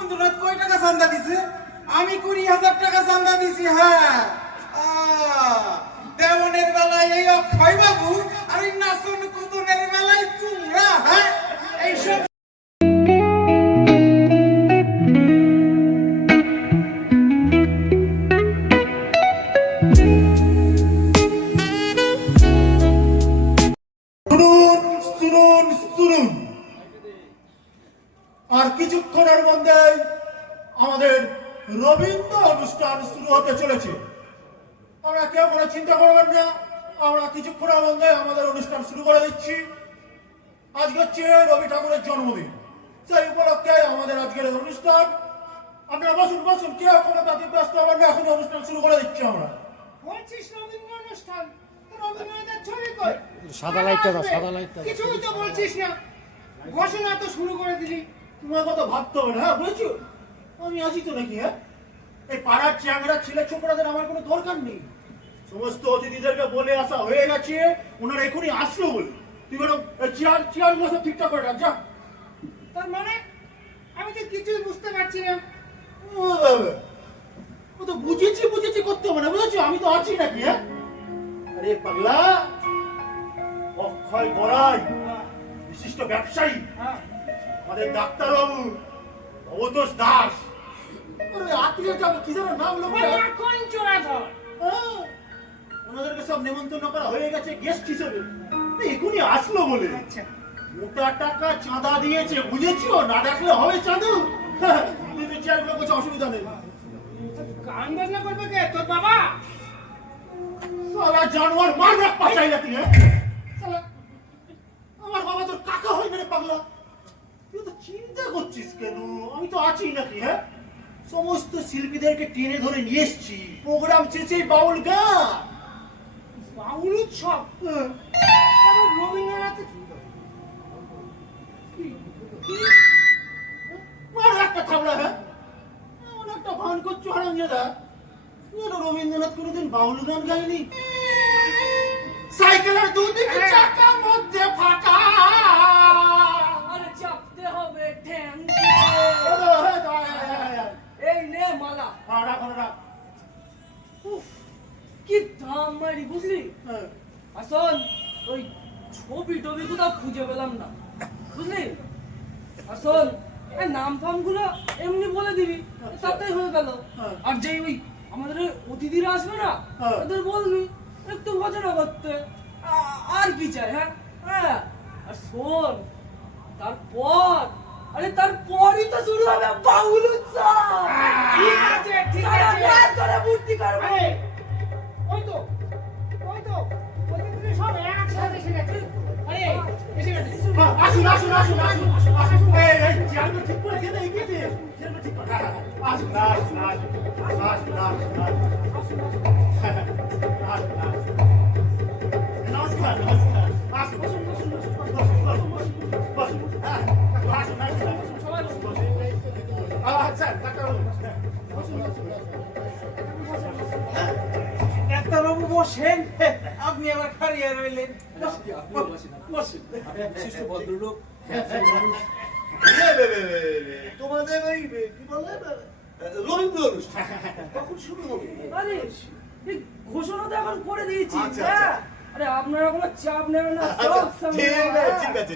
রবীন্দ্রনাথ কয় টাকা চান্দা দিছে? আমি 20,000 টাকা চান্দা দিছি। হ্যাঁ, দেওয়ানের বেলায় এই অক্ষয় বাবু আর ওই নাচন কুদনের বেলায় তোমরা। হ্যাঁ, এইসব আর কিছুক্ষণের মধ্যে আমাদের রবীন্দ্র অনুষ্ঠান শুরু হতে চলেছে। আমরা কেউ কোনো চিন্তা করবেন না, আমরা কিছুক্ষণের মধ্যে আমাদের অনুষ্ঠান শুরু করে দিচ্ছি। আজকে হচ্ছে রবি ঠাকুরের জন্মদিন, সেই উপলক্ষে আমাদের আজকের অনুষ্ঠান। আপনারা বসুন বসুন, কেউ কোনো তাতে ব্যস্ত হবেন না, এখন অনুষ্ঠান শুরু করে দিচ্ছি আমরা। বলছিস রবীন্দ্র অনুষ্ঠান, রবীন্দ্রনাথের ছবি কই? সাদা লাইটটা দাও, সাদা লাইটটা। কিছুই তো বলছিস না, ঘোষণা তো শুরু করে দিলি। তোমার কথা ভাবতে হবে না, হ্যাঁ বুঝেছো? আমি আছি তো নাকি? হ্যাঁ, এই পাড়ার চ্যাংড়া ছেলে ছোকরাদের আমার কোনো দরকার নেই। সমস্ত অতিথিদেরকে বলে আসা হয়ে গেছে, ওনারা এখনই আসলো বলে। তুই বলো চেয়ারগুলো সব ঠিকঠাক করে রাখ, যা। তার মানে আমি তো কিছুই বুঝতে পারছি না। ও তো বুঝেছি করতে হবে না, বুঝেছো? আমি তো আছি নাকি? হ্যাঁ, আরে পাগলা, অক্ষয় গড়াই বিশিষ্ট ব্যবসায়ী, আমাদের ডাক্তারবাবু অবতোষ দাস, আত্মীয় যাবো কি যেন নাম লোকের, ওনাদেরকে সব নেমন্তন্ন করা হয়ে গেছে গেস্ট হিসেবে। এখনই আসলো বলে মোটা টাকা চাঁদা দিয়েছে, বুঝেছো? না ডাকলে হবে চাঁদু। তুই চেয়ারগুলো করছে, অসুবিধা নেই। গান বাজনা করবে কে? তোর বাবা? সালা জানোয়ার, মার রাখ পাচাই না তুই। সালা আমার বাবা তোর কাকা হয় না রে পাগলা। তুই তো চিন্তা করছিস কেন? আমি তো আছি নাকি? হ্যাঁ, সমস্ত শিল্পীদেরকে টেনে ধরে নিয়ে এসছি, প্রোগ্রাম শেষে বাউল গান, বাউল উৎসব। রবীন্দ্রনাথ মার একটা থামড়া। হ্যাঁ, এমন একটা ভান করছো হারামজাদা, রবীন্দ্রনাথ কোনোদিন বাউল গান গায়নি। সাইকেলের দুদিকে চাকা মধ্যে ফাঁকা, আরে চাপতে হবে ঠ্যাং। এই নে মালা। উফ, কি দাম মারি বুঝলি? আসল ওই ছবি টবি কোথাও খুঁজে পেলাম না, বুঝলি? আসল এই নাম ফাম গুলো এমনি বলে দিবি, তাতেই হয়ে গেল। আর যে ওই আমাদের অতিথিরা আসবে না, ওদের বলবি একটু ভজনা করতে, আর কি চাই? হ্যাঁ হ্যাঁ, আর শোন, তারপরই তো শুরু হবে বাউল উৎসব। ঠিক আছে, ঠিক আছে, ধরে মূর্তি করবো। ওই তো অতিথিরা সব একসাথে এসে গেছে। আরে এসে গেছে। আসুন। এই চেয়ারগুলো ঠিক করে দিয়ে দে, এগিয়ে দে। চেয়ারগুলো ঠিক করে। আসুন। নমস্কার। আসুন। বসুন। সবাই বসুন। আচ্ছা, ডাক্তারবাবু বসেন, আপনি আবার খাড়িয়ে রইলেন। ভদ্রলোক তোমাদের ওই কি বলে রবীন্দ্র অনুষ্ঠান কখন শুরু হবে? আরে এই ঘোষণা তো এখন করে দিয়েছি। আচ্ছা। হ্যাঁ, আরে আপনারা কোনো চাপ নেবেন না, সব সামনে। ঠিক আছে।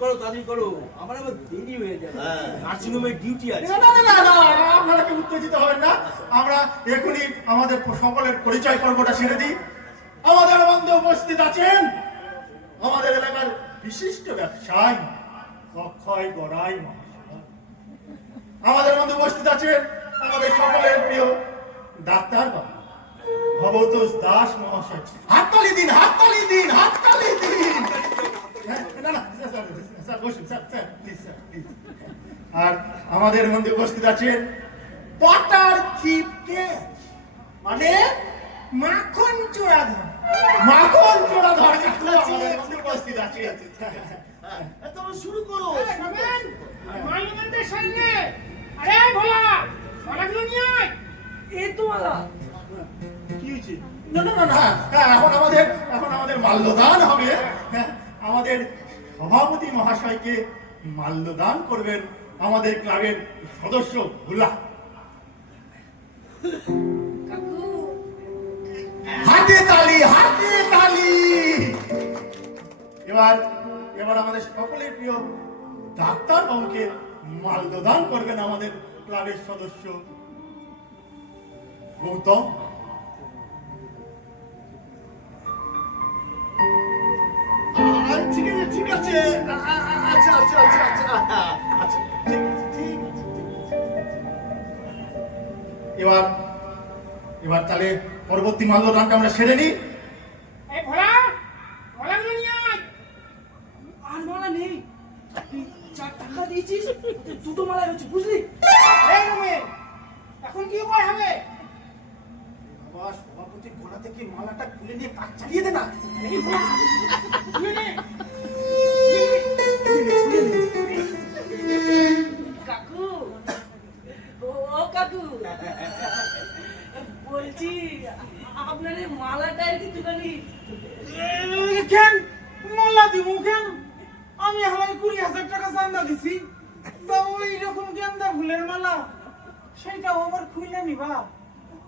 তাড়াতাড়ি করো, আমার আবার দেরি হয়ে যাবে। নার্সিং হোমের ডিউটি আছে। না, আপনারা কেউ উত্তেজিত হবেন না। আমরা এখনই আমাদের সকলের পরিচয় পর্বটা সেরে দিই। আমাদের মধ্যে উপস্থিত আছেন আমাদের এলাকার বিশিষ্ট ব্যবসায়ী অক্ষয় গড়াই মহাশয়। আমাদের মধ্যে উপস্থিত আছেন আমাদের সকলের প্রিয় ডাক্তার বাবু ভবতোষ দাস মহাশয়। হাততালি দিন। স্যার বসুন, স্যার প্লিজ। আর আমাদের মধ্যে উপস্থিত আছেন বাটার চিপ কেক, মানে মাখন চোরাধর আমাদের মধ্যে উপস্থিত আছে। তবে শুরু করো। মালুমেন্টের সামনে। আরে ভোলা, মালাগুলো নিয়ে আয়। এই তো মালা। কি হয়েছে? না, এখন আমাদের মাল্যদান হবে। আমাদের সভাপতি মহাশয়কে মাল্যদান করবেন আমাদের ক্লাবের সদস্য ভোলা। কাকু হাতে তালি, হাতে তালি। এবার এবার আমাদের সকলের প্রিয় ডাক্তার বাবুকে মাল্যদান করবেন আমাদের ক্লাবের সদস্য গৌতম। ঠিক আছে, ঠিক আছে। আচ্ছা আচ্ছা আচ্ছা আচ্ছা আচ্ছা, ঠিক আছে, ঠিক আছে। এবার এবার তাহলে পরবর্তী মাল্যদানটা আমরা সেরে নিই। এই ভোলা ভোলাগুলো নিয়ে আয়। আর মালা নেই, তুই 4 টাকা দিয়েছিস, দুটো মালা হচ্ছে বুঝলি? এই রমেন, এখন কি উপায় হবে? বাবা, সভাপতি গোড়া থেকে মালাটা খুলে নিয়ে কাজ চালিয়ে দে না। এই ভোলা, তুই নে। কাকু ও কাকু বলছি আপনার এই মালাটা একটুখানি কেন মোল্লা দিমু কেন? আমি হালাই 20,000 টাকা চান্দা দিছি, তা ওই রকম গেন্দা ফুলের মালা সেটা আবার খুলে নিবা?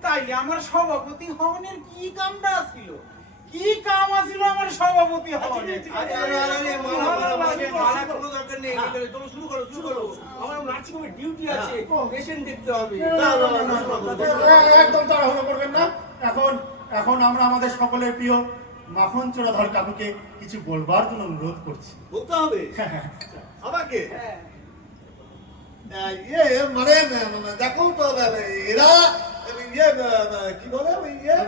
তাইলে আমার সভাপতি হওয়ার কি কামটা ছিল? কি কাম আছিল আমার সভাপতি হওয়ার? আরে আরে আরে মালা কোনো দরকার নেই। চলো শুরু করো, শুরু করো। আমার নার্সিং হোমে ডিউটি আছে, পেশেন্ট দেখতে হবে। একদম তাড়াহুড়ো করবেন না। এখন এখন আমরা আমাদের সকলের প্রিয় মাখন চোরাধর কাকুকে কিছু বলবার জন্য অনুরোধ করছি। বলতে হবে আমাকে? হ্যাঁ। ইয়ে মানে দেখো তো এরা ইয়ে কি বলে ওই ইয়ে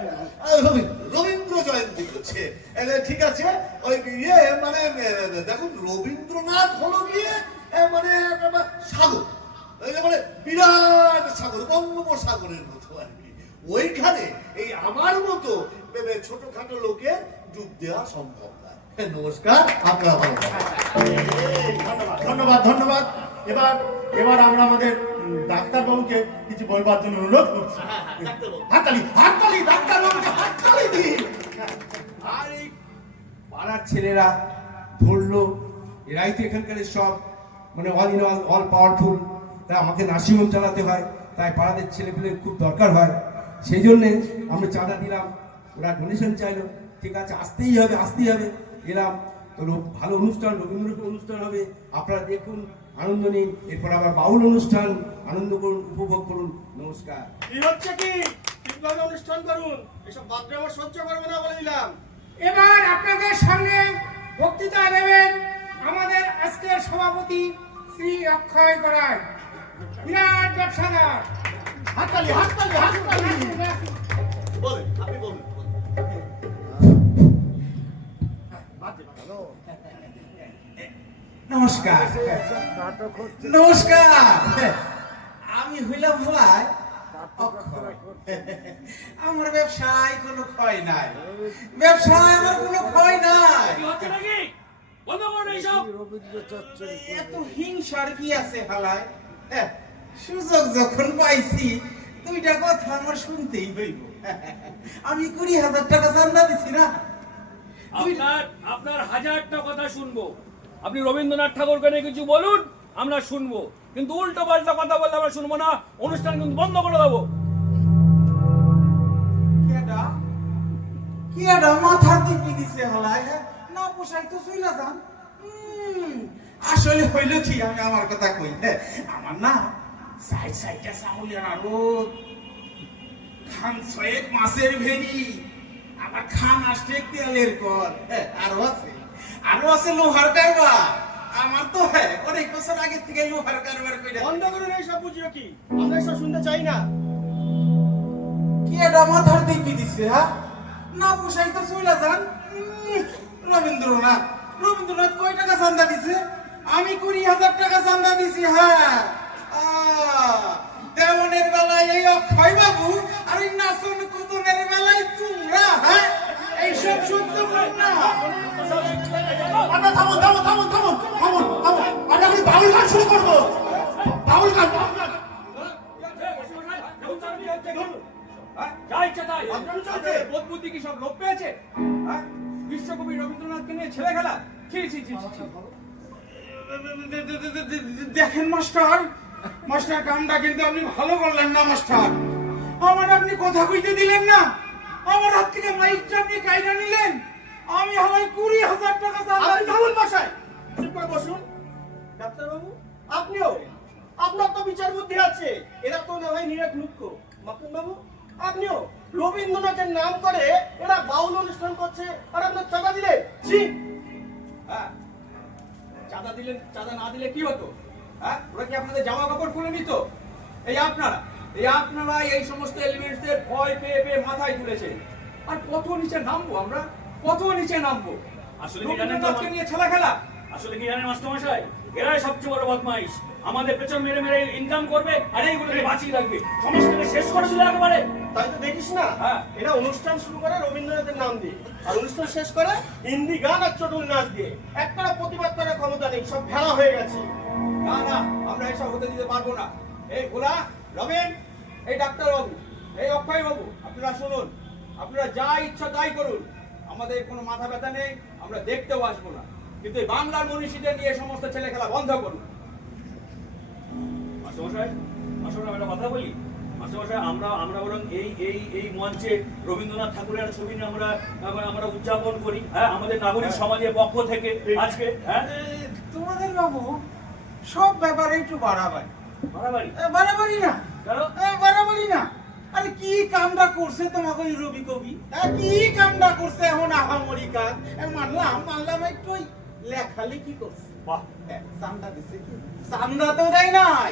রবীন্দ্র জয়ন্তী করছে। ঠিক আছে, ওই ইয়ে মানে দেখুন রবীন্দ্রনাথ হলো গিয়ে মানে সাগর, মানে বিরাট সাগর, বঙ্গোপসাগরের মতো আর কি। ওইখানে এই আমার মতো ছোটখাটো লোকে ডুব দেওয়া সম্ভব না। নমস্কার, আপনারা ভালো থাকবেন। ধন্যবাদ, ধন্যবাদ। এবার এবার আমরা আমাদের ডাক্তারবাবুকে কিছু বলবার জন্য অনুরোধ করছি। হাততালি, হাততালি, ডাক্তারবাবুকে হাততালি দিন। আর এই পাড়ার ছেলেরা ধরলো, এরাই তো এখানকার সব মানে all in all, all powerful. তাই আমাকে নার্সিংহোম চালাতে হয়, তাই পাড়াদের ছেলেপেলের খুব দরকার হয়। সেই জন্যে আমরা চাঁদা দিলাম, ওরা ডোনেশন চাইলো। ঠিক আছে, আসতেই হবে, আসতেই হবে। এলাম তো ভালো অনুষ্ঠান, রবীন্দ্র অনুষ্ঠান হবে, আপনারা দেখুন, আনন্দ নিন। এরপর আবার বাউল অনুষ্ঠান, আনন্দ করুন, উপভোগ করুন। নমস্কার। কি হচ্ছে কি? ঠিকভাবে অনুষ্ঠান করুন, এসব বাদরে আমার সহ্য করবো না বলে দিলাম। এবার আপনাদের সামনে বক্তৃতা দেবেন আমাদের আজকের সভাপতি শ্রী অক্ষয় গড়াই, বিরাট ব্যবসাদার। হাততালি, হাততালি, হাততালি। বলেন, আপনি বলুন। নমস্কার, নমস্কার। আমি হইলাম ভাই অক্ষয়। আমার ব্যবসায় কোনো ক্ষয় নাই, ব্যবসায় আমার কোনো ক্ষয় নাই। এত হিংসার কি আছে হালায়? সুযোগ যখন পাইছি দুইটা কথা আমার শুনতেই হইব। আমি 20,000 টাকা চান্দা দিছি না। আপনার 1000টা কথা শুনবো। আপনি রবীন্দ্রনাথ ঠাকুরকে নিয়ে কিছু বলুন, আমরা শুনবো, কিন্তু উল্টো পাল্টা কথা বললে আমরা শুনবো না। অনুষ্ঠান কিন্তু বন্ধ করে দেবো। কি এটা মাথার দিকে দিছে হালায়? না পোষাই তো চইলা যান। আসলে হইল কি, আমি আমার কথা কই। আমার না সাইডটা চাউলিয়া না রোদ, খান 6 মাসের ভেড়ি, আমার খান আসছে তেলের কল, আরো আছে লোহার কারবার। আমার তো অনেক বছর আগে থেকে লোহার কারবার কইরা। বন্ধ করুন এইসব, বুঝিও কি? আমরা এসব শুনতে চাই না। কি এটা মাথার দিকে দিছে? না পোষাই তো চইলা যান। রবীন্দ্রনাথ, রবীন্দ্রনাথ কয় টাকা চান্দা দিছে? আমি 20,000 টাকা চান্দা দিছি। হ্যাঁ, দেওয়ানের বেলায় এই অক্ষয় বাবু, আর এই নাচন কুতুনের বেলায় তোমরা। এইসব সত্য না। আমরা থামুন, থামুন, থামুন, থামুন, থামুন, থামুন। আমরা এখন বাউল গান শুরু করবো। বাউল গান, বাউল গান। যা ইচ্ছা তাই। বোধ বুদ্ধি কি সব লোপ পেয়েছে? বিশ্বকবি রবীন্দ্রনাথকে নিয়ে ছেলে খেলা? ছি ছি ছি ছি। দেখেন মাস্টার, মাস্টার কামটা কিন্তু আপনি ভালো করলেন না মাস্টার। আমার আপনি কথা কইতে দিলেন না, আমার হাত থেকে মাইকটা আপনি কাইরা নিলেন। আমি হালাই 20,000 টাকা চাঁদা আপনি থামুন মশাই, চুপ করে বসুন। ডাক্তারবাবু, আপনিও, আপনার তো বিচার বুদ্ধি আছে, এরা তো না হয় নিরেট মুখ্য। মাখন বাবু, আপনিও রবীন্দ্রনাথের নাম করে এরা বাউল অনুষ্ঠান করছে, আর আপনার চাঁদা দিলেন? ছি! হ্যাঁ, চাঁদা দিলেন, চাঁদা না দিলে কি হতো? হ্যাঁ, ওরা কি আপনাদের জামা কাপড় খুলে নিত? এই আপনারা এই সমস্ত এলিমেন্টসের ভয় পেয়ে পেয়ে মাথায় তুলেছেন। আর কত নিচে নামবো আমরা, কত নিচে নামবো? আসলে কি জানেন তো, রবীন্দ্রনাথকে নিয়ে ছেলে খেলা। আসলে কি জানেন মাস্টারমশাই, এরাই সবচেয়ে বড় বদমাইশ। আমাদের পেছন মেরে মেরে ইনকাম করবে আর এইগুলোকে বাঁচিয়ে রাখবে, সমাজটাকে শেষ করে দিলে একেবারে। তাই তো দেখিস না, হ্যাঁ। এরা অনুষ্ঠান শুরু করে রবীন্দ্রনাথের নাম দিয়ে, আর অনুষ্ঠান শেষ করে হিন্দি গান আর চটুল নাচ দিয়ে। একটা প্রতিবাদ করার ক্ষমতা নেই, সব ভেড়া হয়ে গেছে। না না, আমরা এসব হতে দিতে পারবো না। এই ভোলা, রমেন, এই ডাক্তারবাবু, এই অক্ষয় বাবু, আপনারা শুনুন, আপনারা যা ইচ্ছা তাই করুন, আমাদের কোনো মাথা ব্যথা নেই, আমরা দেখতেও আসবো না। কিন্তু এই বাংলার মনীষীদের নিয়ে সমস্ত ছেলে খেলা বন্ধ করুন। মাস্টারমশাই, মাস্টারমশাই একটা কথা বলি। মাস্টারমশাই, আমরা বরং এই মঞ্চে রবীন্দ্রনাথ ঠাকুরের ছবি নিয়ে আমরা উদযাপন করি, হ্যাঁ, আমাদের নাগরিক সমাজের পক্ষ থেকে আজকে। হ্যাঁ, তোমাদের বাবু সব ব্যাপারে একটু বাড়াবাড়ি। বাড়াবাড়ি বাড়াবাড়ি না, কেন? বাড়াবাড়ি না। আরে কি কামটা করছে তোমাকে ওই রবি কবি? কি কামটা করছে এখন আহামরি কাজ? মানলাম একটু ওই লেখালেখি করছে। বাহ, চান্দা দিছে কি? চান্দা তো দেয় নাই,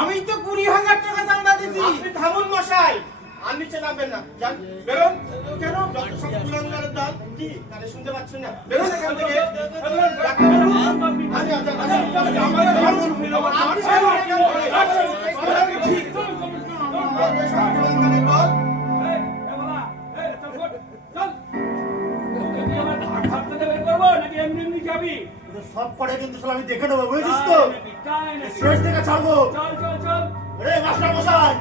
আমি তো 20,000 টাকা চান্দা দিছি। আপনি থামুন মশাই, আর নিচে নামবেন না, যান বেরোন। কেন? যত সব কুলাঙ্গারের দল, কি কানে শুনতে পাচ্ছেন না? বেরোন এখান থেকে। ডাক্তারবাবু, আচ্ছা, ঠিক সব কুলাঙ্গারের দল। এই, এ ভোলা, এই, চল, চল। তুই আমার ঘাট থেকে বের করবো নাকি এমনি যাবি? সব পরে কিন্তু আমি দেখে নেবো, বুঝেছিস তো? তাই নাকি? শেষ থেকে ছাড়বো। চল চল চল। রে মাস্টার মশাই,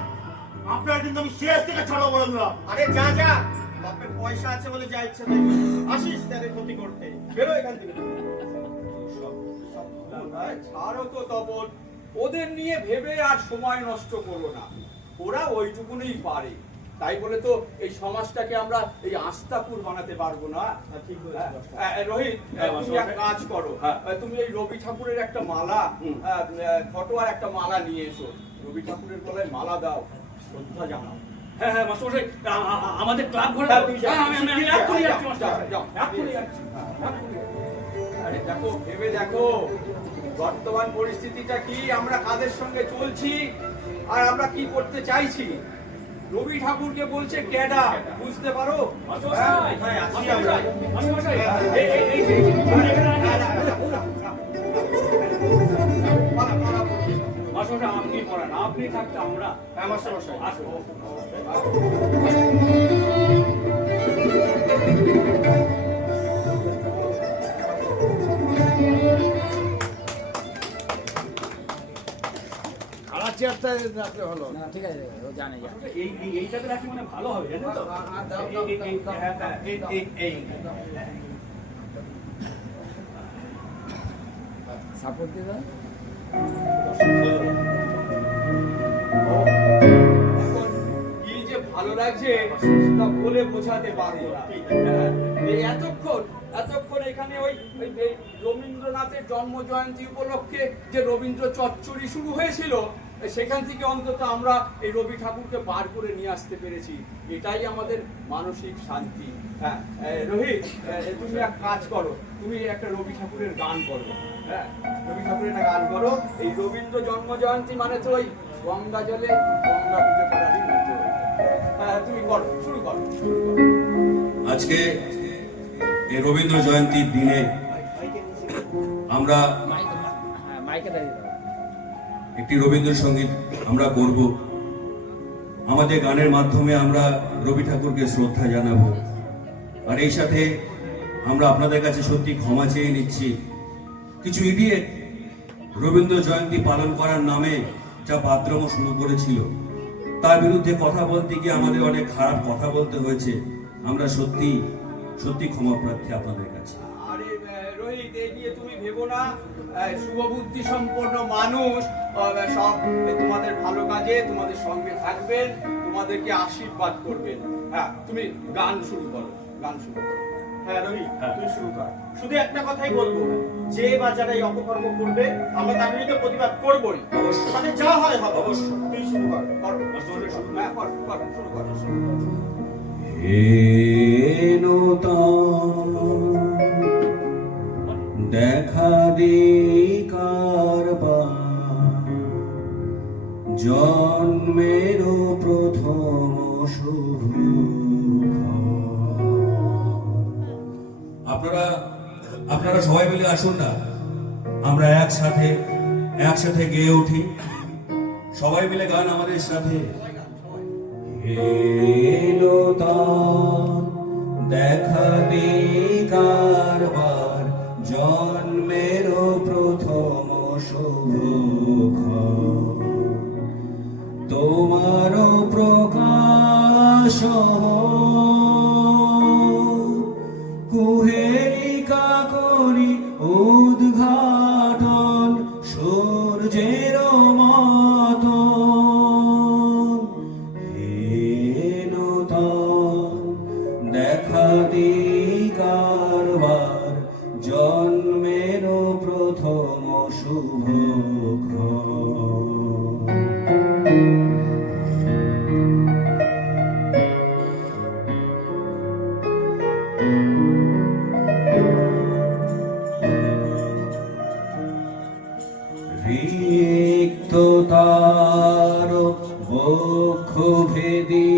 আপনার কিন্তু আমি শেষ থেকে ছাড়বো বললাম। আরে যা যা, বাপের পয়সা আছে বলে যা ইচ্ছা তাই কর। আসিস তাদের ক্ষতি করতে, বেরো এখান থেকে। ছাড়ো তো তপন, ওদের নিয়ে ভেবে আর সময় নষ্ট করো না, ওরা ওইটুকুনই পারে। তাই বলে তো এই সমাজটাকে আমরা এই আস্তাপুর বানাতে পারবো না। ঠিক রোহিত, হ্যাঁ, তুমি এক কাজ করো, হ্যাঁ। তুমি এই রবি ঠাকুরের একটা মালা, ফটো আর একটা মালা নিয়ে এসো, রবি ঠাকুরের গলায় মালা দাও, শ্রদ্ধা জানাও। হ্যাঁ হ্যাঁ মাস্টারমশাই, আমাদের ক্লাব ঘরে হ্যাঁ, দাও। তুই যা। হ্যাঁ, আমি এক্ষুনি যাচ্ছি মাস্টার। যাও, এক্ষুনি যাচ্ছি। আরে দেখো, ভেবে দেখো বর্তমান পরিস্থিতিটা কি, আমরা কাদের সঙ্গে চলছি আর আমরা কি করতে চাইছি। রবি ঠাকুরকে বলছে ক্যাডা, বুঝতে পারো? মাস্টারমশাই, হ্যাঁ, আছি মাস্টারমশাই, আমরা। মাস্টারমশাই, এই যে, এখানে মাস্টারমশাই, আপনি পড়ান, আপনি থাকতে আমরা। হ্যাঁ মাস্টার মশাই, আসো। এইটাতে রাখি মানে ভালো হবে, জানেন তো? এই কি যে ভালো লাগছে তা বলে বোঝাতে পারবো না। এই এতক্ষণ এখানে ওই এই রবীন্দ্রনাথের জন্ম জয়ন্তী উপলক্ষে যে রবীন্দ্র চচ্চড়ি শুরু হয়েছিল, সেখান থেকে অন্তত আমরা এই রবি ঠাকুরকে বার করে নিয়ে আসতে পেরেছি, এটাই আমাদের মানসিক শান্তি। হ্যাঁ, রোহিত, তুমি এক কাজ করো, তুমি একটা রবি ঠাকুরের গান করো। হ্যাঁ, রবি ঠাকুরের একটা গান করো। এই রবীন্দ্র জন্ম জয়ন্তী মানে তো ওই গঙ্গা জলে গঙ্গা পুজো করারই মতো। হ্যাঁ, তুমি করো, শুরু করো। আজকে এই রবীন্দ্র জয়ন্তীর দিনে আমরা একটি রবীন্দ্রসঙ্গীত আমরা করব। আমাদের গানের মাধ্যমে আমরা রবি ঠাকুরকে শ্রদ্ধা জানাবো, আর এই সাথে আমরা আপনাদের কাছে সত্যি ক্ষমা চেয়ে নিচ্ছি। কিছু ইডিয়েট রবীন্দ্র জয়ন্তী পালন করার নামে যা বাদ্রম শুরু করেছিল, তার বিরুদ্ধে কথা বলতে গিয়ে আমাদের অনেক খারাপ কথা বলতে হয়েছে। আমরা সত্যি সত্যি ক্ষমা প্রার্থী আপনাদের কাছে। আরে রোহিত, এই নিয়ে তুমি ভেবো না, শুভবুদ্ধি সম্পন্ন মানুষ সব তোমাদের ভালো কাজে তোমাদের সঙ্গে থাকবেন, তোমাদেরকে আশীর্বাদ করবেন। হ্যাঁ, তুমি গান শুরু করো, গান শুরু করো। হ্যাঁ রবি, তুই শুরু কর। শুধু একটা কথাই বলবো, যে বা যারা এই অপকর্ম করবে আমরা তার বিরুদ্ধে প্রতিবাদ করবোই। তাতে যা হয় হবে। অবশ্যই। তুই শুরু কর। হ্যাঁ, কর, কর, শুরু কর। দেখা দে কারবার জন্মের প্রথম শুভ। আপনারা সবাই মিলে আসুন না, আমরা একসাথে গেয়ে উঠি। সবাই মিলে গান আমাদের সাথে। এলো তার দেখা দে কারবার জন্মের প্রথম শুভ। তোমার প্রকাশ কুহেলিকা করি উদ্ঘাটন সূর্যের মতন। দেখা দি কারবার জন্মের প্রথম শুভ। রিক্ত তার বক্ষ ভেদি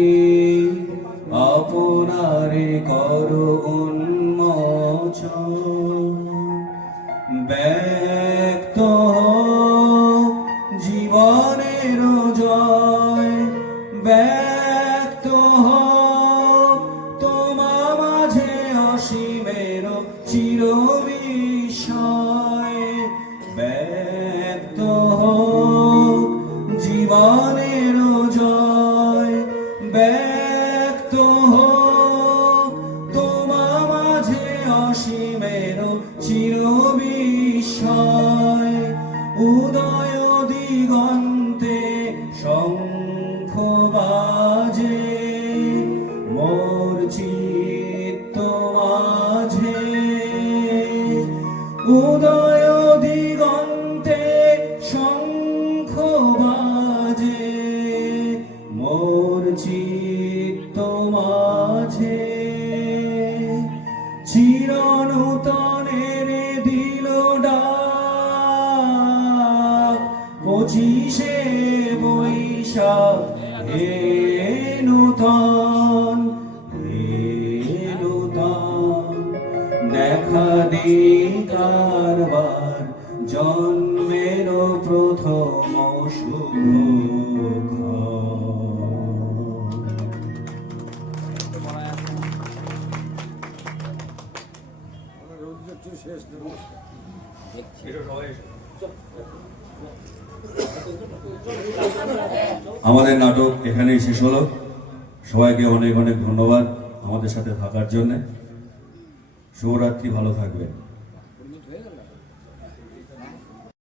আপনারে কর উন্মোচন। ব্যক্ত হোক জীবনের জয়, ব্যক্ত হোক তোমা মাঝে অসীমের চিরবিস্ময়। ব্যক্ত হোক জীবনের জয়, ব্যক্ত হোক তোমা মাঝে অসীমের চিরবিস্ময়। উদয় দিগন্তে শঙ্খ বাজে মোর চিত্ত মাঝে। উদয় দিগন্তে শঙ্খ বাজে মোর চিত্ত মাঝে। চিরনূতনের দিল ডাক 25শে বৈশাখ। হে নূতন, দেখা দে কারবার জন্মের প্রথম শুভ। আমাদের নাটক এখানেই শেষ হলো। সবাইকে অনেক অনেক ধন্যবাদ আমাদের সাথে থাকার জন্য। শুভরাত্রি, ভালো থাকবেন।